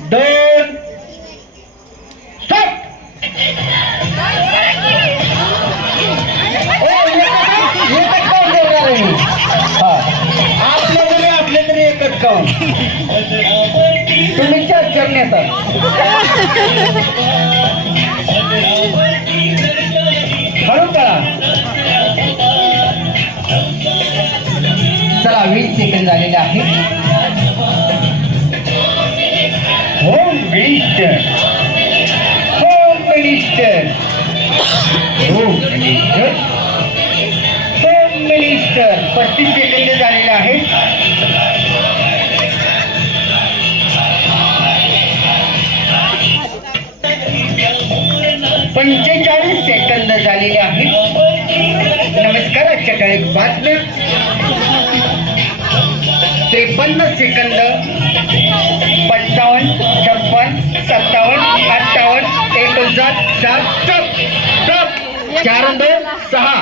दोन स्टार्ट. आपलं तरी आपले तरी एकच तुम्ही चार चार नेता. करा. चला वीस सेकंद झालेले आहे home minister home minister home minister home minister पस्तीस सेकंद झालेले आहेत पंचेचाळीस सेकंद झालेले आहेत. नमस्कार आजच्या ठळक बातम्या त्रेपन्न सेकंद. पंचावन्न चार टप टप चार दोन सहा.